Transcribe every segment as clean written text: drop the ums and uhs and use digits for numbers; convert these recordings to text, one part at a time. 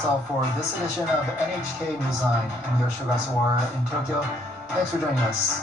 that's all for this edition of NHK Newsline. I'm Yoshio Gasawara in Tokyo. Thanks for joining us.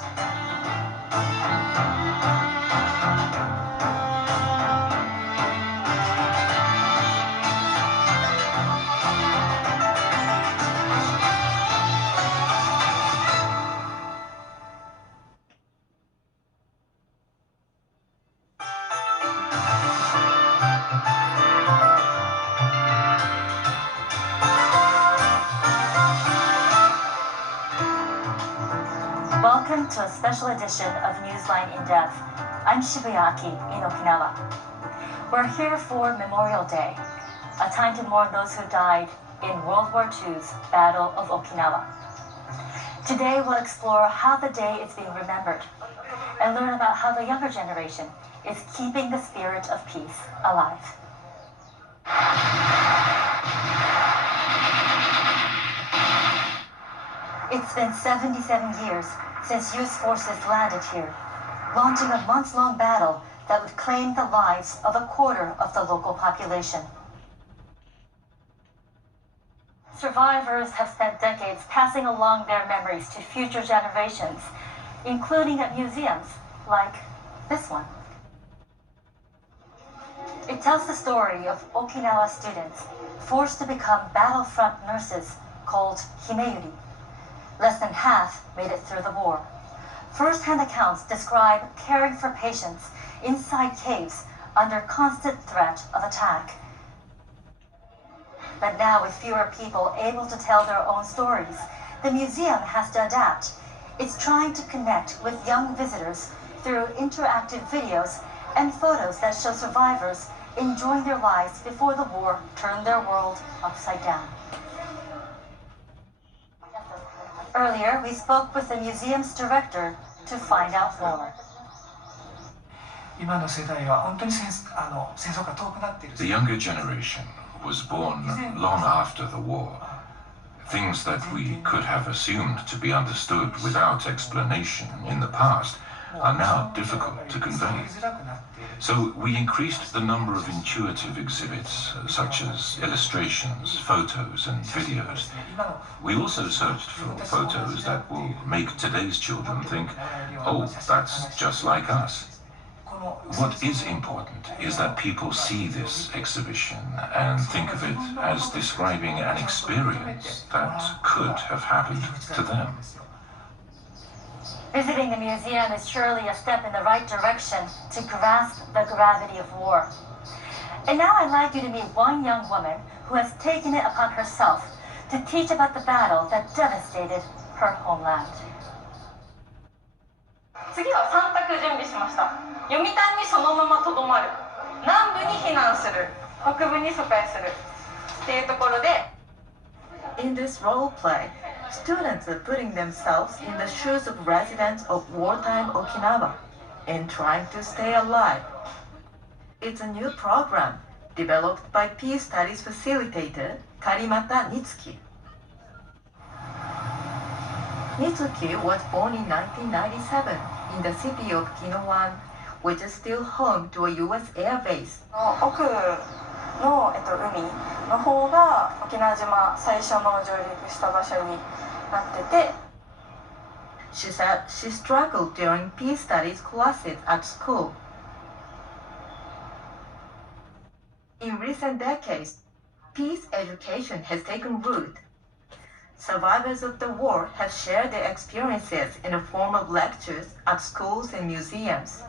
Welcome to a special edition of Newsline In Depth. I'm Shibuya-aki in Okinawa. We're here for Memorial Day, a time to mourn those who died in World War II's Battle of Okinawa. Today we'll explore how the day is being remembered and learn about how the younger generation is keeping the spirit of peace alive. It's been 77 years since U.S. forces landed here, launching a months-long battle that would claim the lives of a quarter of the local population. Survivors have spent decades passing along their memories to future generations, including at museums like this one. It tells the story of Okinawa students forced to become battlefront nurses called himeyuri. Less than half made it through the war. First-hand accounts describe caring for patients inside caves under constant threat of attack. But now, with fewer people able to tell their own stories, the museum has to adapt. It's trying to connect with young visitors through interactive videos and photos that show survivors enjoying their lives before the war turned their world upside down. Earlier, we spoke with the museum's director to find out more. The younger generation was born long after the war. Things that we could have assumed to be understood without explanation in the past are now difficult to convey. So we increased the number of intuitive exhibits, such as illustrations, photos, and videos. We also searched for photos that will make today's children think, oh, that's just like us. What is important is that people see this exhibition and think of it as describing an experience that could have happened to them. Visiting the museum is surely a step in the right direction to grasp the gravity of war. And now I'd like you to meet one young woman who has taken it upon herself to teach about the battle that devastated her homeland. 次は3択準備しました。読谷にそのままとどまる、南部に避難する、北部に疎開するっていうところで。In this role play, students are putting themselves in the shoes of residents of wartime Okinawa and trying to stay alive. It's a new program developed by Peace Studies facilitator Karimata Nitsuki. Nitsuki was born in 1997 in the city of Okinawa, which is still home to a U.S. air base. 奥の、海の方が沖縄島最初の上陸した場所になってて。She said she struggled during peace studies classes at school. In recent decades, peace education has taken root. Survivors of the war have shared their experiences in the form of lectures at schools and museums.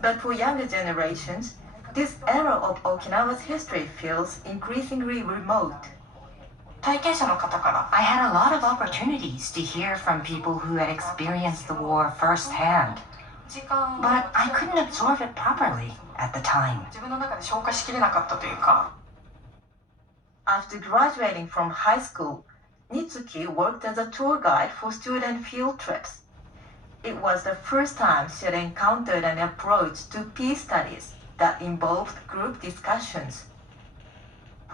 But for younger generations, this era of Okinawa's history feels increasingly remote. 体験者の方から I had a lot of opportunities to hear from people who had experienced the war firsthand, but I couldn't absorb it properly at the time. 自分の中で消化しきれなかったというか。 After graduating from high school, Nitsuki worked as a tour guide for student field trips. It was the first time she had encountered an approach to peace studies that involved group discussions.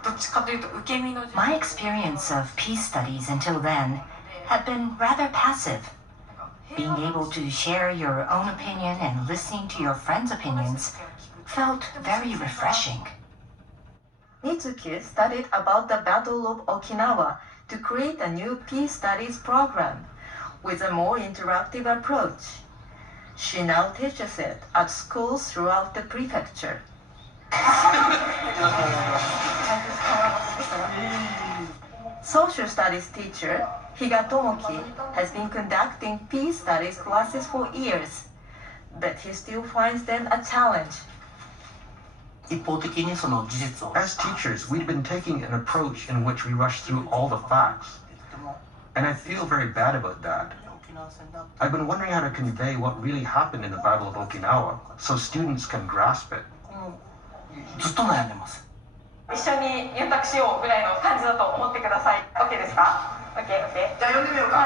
どっちかというと受け身の。 My experience of peace studies until then had been rather passive. Being able to share your own opinion and listening to your friends' opinions felt very refreshing. Mitsuki studied about the Battle of Okinawa to create a new peace studies program with a more interactive approach. She now teaches it at schools throughout the prefecture. Social studies teacher Higa Tomoki has been conducting peace studies classes for years, but he still finds them a challenge. As teachers, we've been taking an approach in which we rush through all the facts, and I feel very bad about that. I've been wondering how to convey what really happened in the Battle of Okinawa so students can grasp it. 一緒にユンタクしようぐらいの感じだと思ってください。OK ですか？ OK。じゃあ読んでみようか。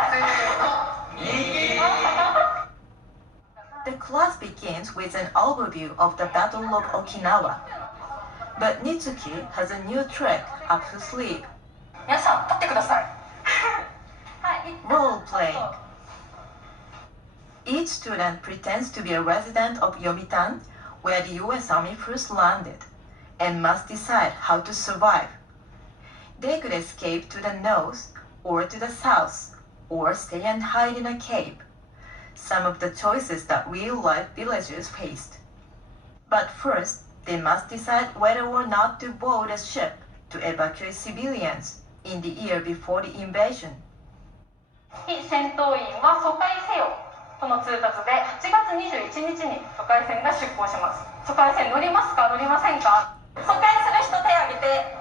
The class begins with an overview of the Battle of Okinawa. But Nitsuki has a new trick up her sleeve. 皆さん、立ってください。Role playing. Each student pretends to be a resident of Yomitan, where the US Army first landed, and must decide how to survive. They could escape to the north or to the south, or stay and hide in a cave. Some of the choices that real-life villagers faced. But first, they must decide whether or not to board a ship to evacuate civilians in the year before the invasion. 非戦闘員は疎開せよとの通達で8月21日に疎開船が出港します。疎開船乗りますか乗りませんか？疎開する人手挙げて。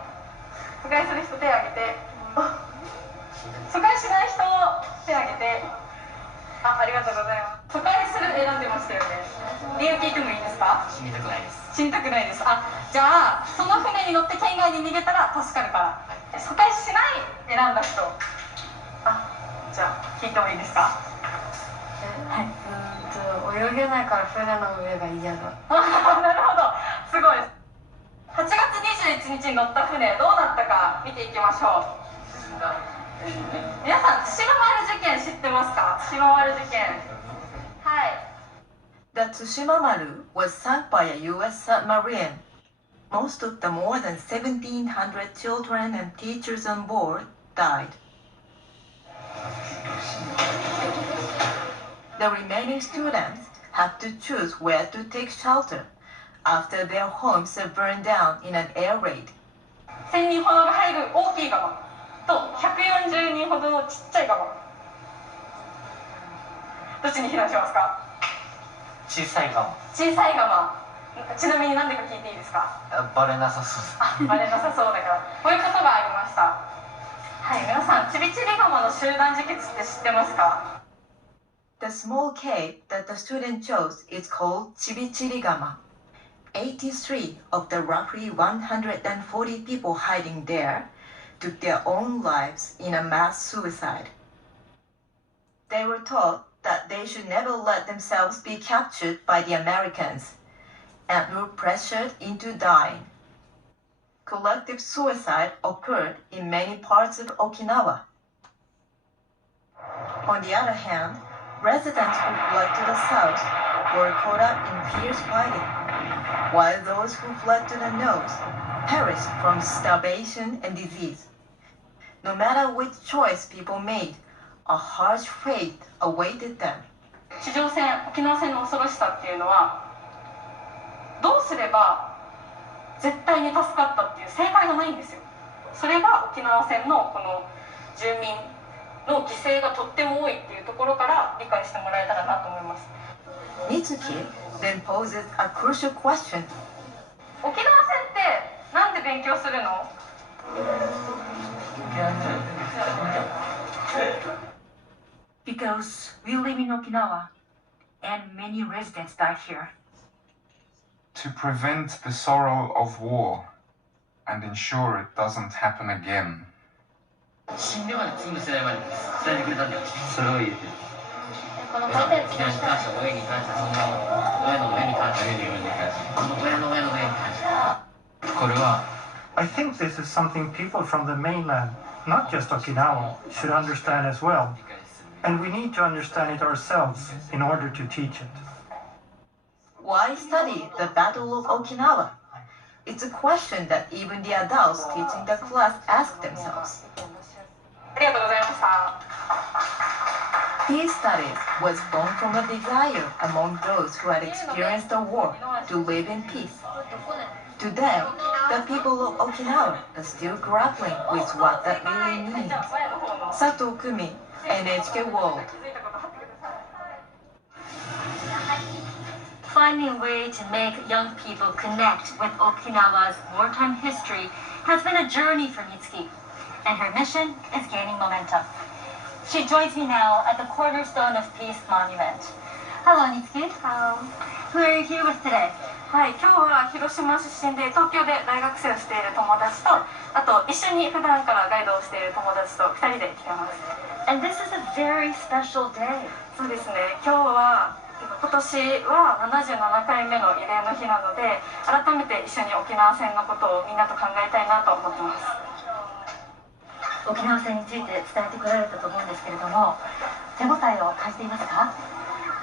疎開する人手挙げて。疎開しない人手挙げて。ありがとうございます。疎開する選んでましたよね。理由聞いてもいいですか？死にたくないです。死にたくないです。じゃあその船に乗って県外に逃げたら助かるから。疎開しない選んだ人。じゃあ聞いてもいいですか？はい。泳げないから船の上が嫌だ。なるほど。すごいです。8月21日に乗った船どうなったか見ていきましょう。皆さん、対馬丸事件知ってますか？対馬丸事件。はい。The Tsushima Maru was sunk by a US submarine. Most of the more than 1,700 children and teachers on board died. The remaining students have to choose where to take shelter after their homes are burned down in an air raid. 1000人ほどが入る大きい釜と140人ほどのちっちゃい釜。どっちに避難しますか？小さい釜。小さい釜。ちなみに何でか聞いていいですか？バレなさそう。バレなさそうだから。こういうことがありました。はい、皆さん、ちびちび釜の集団自決って知ってますか？ The small cave that the student chose is called Chibichirigama. 83 of the roughly 140 people hiding there took their own lives in a mass suicide. They were taught that they should never let themselves be captured by the Americans and were pressured into dying. Collective suicide occurred in many parts of Okinawa. On the other hand, residents who fled to the south were caught up in fierce fighting, while those who fled to the north perished from starvation and disease. No matter which choice people made, a harsh fate awaited them. 地上戦、沖縄戦の恐ろしさっていうのは、どうすれば絶対に助かったっていう正解がないんですよ。それが沖縄戦のこの住民の犠牲がとっても多いっていうところから理解してもらえたらなと思います。Mitsuki then poses a crucial question. 沖縄戦ってなんで勉強するのBecause we live in Okinawa, and many residents died here. To prevent the sorrow of war and ensure it doesn't happen again. 死んでまで次の世代まで伝えてくれたんだよ。それを言えてる。このコンテンツ親に感謝、親に感謝、その親の親に感謝、親に感謝、この親の親の親に感謝。これは I think this is something people from the mainland, not just Okinawa, should understand as well. And we need to understand it ourselves in order to teach it. Why study the Battle of Okinawa? It's a question that even the adults teaching the class ask themselves. ありがとうございました。 Peace studies was born from a desire among those who had experienced the war to live in peace. Today, the people of Okinawa are still grappling with what that really means. Sato Kumi, NHK World. Finding a way to make young people connect with Okinawa's wartime history has been a journey for Mitsuki, and her mission is gaining momentum. She joins me now at the Cornerstone of Peace Monument. Hello, Mitsuki. Hello. Who are you here with today? はい、今日は広島出身で東京で大学生をしている友達と、あと一緒に普段からガイドをしている友達と2人で来てます。And this is a very special day. そうですね、今日は今年は77回目の慰霊の日なので、改めて一緒に沖縄戦のことをみんなと考えたいなと思ってます。沖縄戦について伝えてこられたと思うんですけれども、手応えを感じていますか？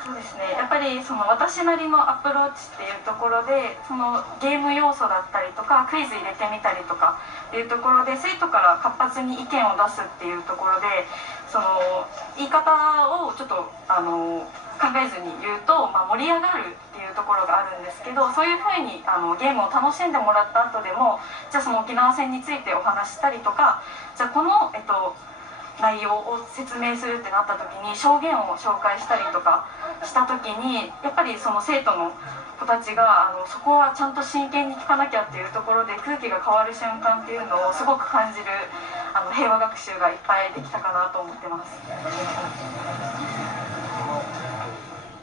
そうですね、やっぱりその私なりのアプローチっていうところで、そのゲーム要素だったりとかクイズ入れてみたりとかっていうところで生徒から活発に意見を出すっていうところで、その言い方をちょっと考えずに言うと、盛り上がるっていうところがあるんですけど、そういうふうにゲームを楽しんでもらった後でも、じゃあその沖縄戦についてお話ししたりとか、じゃあこの内容を説明するってなった時に証言を紹介したりとかした時に、やっぱりその生徒の子たちがそこはちゃんと真剣に聞かなきゃっていうところで空気が変わる瞬間っていうのをすごく感じる平和学習がいっぱいできたかなと思ってます。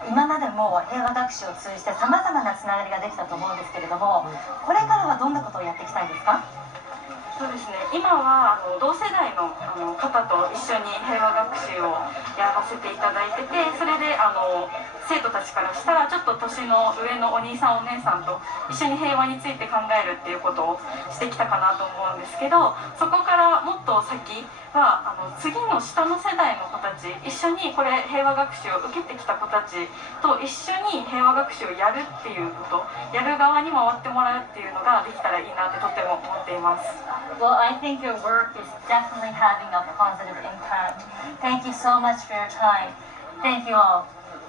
今までも平和学習を通じてさまざまなつながりができたと思うんですけれども、これからはどんなことをやっていきたいですか？そうですね、今は同世代の方と一緒に平和学習をやらせていただいてて、それで生徒たちからしたらちょっと年の上のお兄さんお姉さんと一緒に平和について考えるっていうことをしてきたかなと思うんですけど、そこからもっと先は次の下の世代の子たち、一緒にこれ平和学習を受けてきた子たちと一緒に平和学習をやるっていうこと、やる側に回ってもらうっていうのができたらいいなってとても思っています。Well, I think your work is definitely having a positive impact. Thank you so much for your time. Thank you all.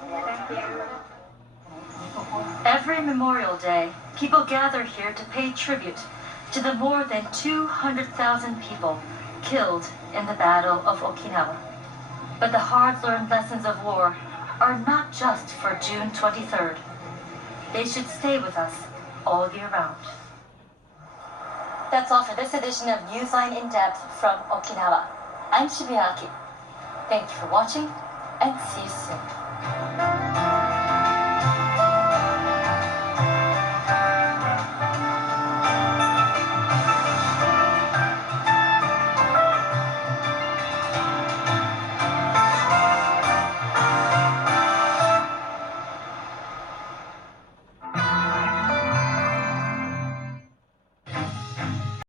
Thank you. Every Memorial Day, people gather here to pay tribute to the more than 200,000 people killed in the Battle of Okinawa. But the hard-learned lessons of war are not just for June 23rd. They should stay with us all year round. That's all for this edition of Newsline in Depth from Okinawa. I'm Shibuya Aki. Thank you for watching, and see you soon.